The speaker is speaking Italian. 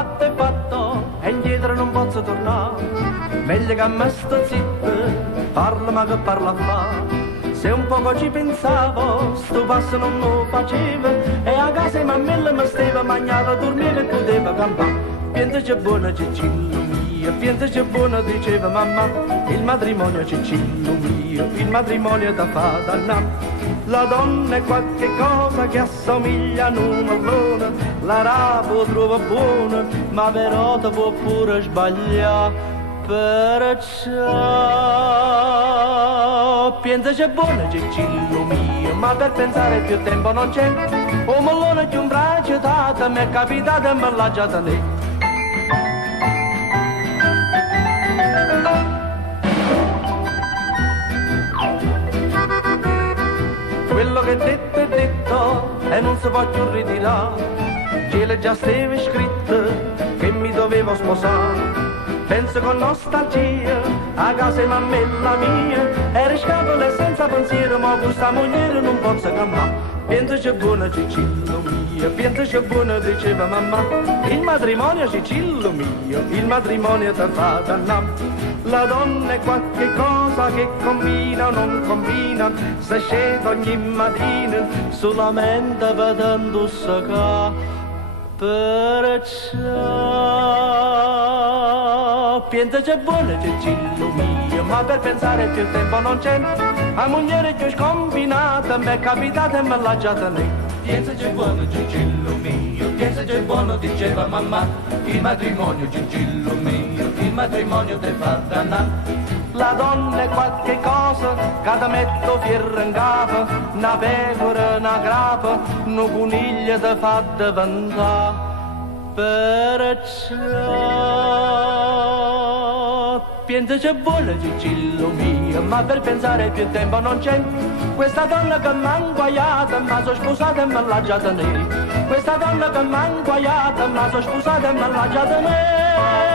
è fatto e indietro non posso tornare. Meglio che a me sto zitto, parla ma che parla fa. Se un poco ci pensavo, sto passo non lo facevo, e a casa mammella mi stava, mangiava, dormiva e poteva campare. Piantaci buona Cicillo mio, piantaci buona diceva mamma, il matrimonio Cicillo mio, il matrimonio da fa dannare. La donna è qualche cosa che assomiglia a un mallone, la rapa trova buona, ma però ti può pure sbagliare. Perciò piantaci buona Cicillo mio, ma per pensare più tempo non c'è. Un mallone che un braccio dato mi è capitato e me l'ha già tenuto. Quello che detto è detto e non si può più ritirare. Cielo già stava scritto che mi dovevo sposare. Penso con nostalgia a casa e mammella mia, eri scapole senza pensiero, ma questa moglie non posso cambiare. Piantaci buona Cicillo mio, piantaci buona diceva mamma, il matrimonio Cicillo mio, il matrimonio ti fa dannare. La donna è qualche cosa che combina o non combina, se scende ogni mattina solamente vedendo sacca. Perciò piantaci buona Cicillo mio, ma per pensare più tempo non c'è. A moglie più scombinata mi è capitata e me l'ha già tenuta. Piantaci buono Cicillo mio, piantaci buono diceva mamma, il matrimonio Cicillo mio, il matrimonio te fa dannare. La donna è qualche cosa che ti metto fiero in capo, una pecora, una grapa, una coniglia ti fa diventare. Perciò piantaci buona Cicillo mio, ma per pensare più tempo non c'è. Questa donna che m'ha inguaiata, ma sono sposata e me l'ha già tenuta. Questa donna che m'ha inguaiata, ma sono sposata e me l'ha già tenuta.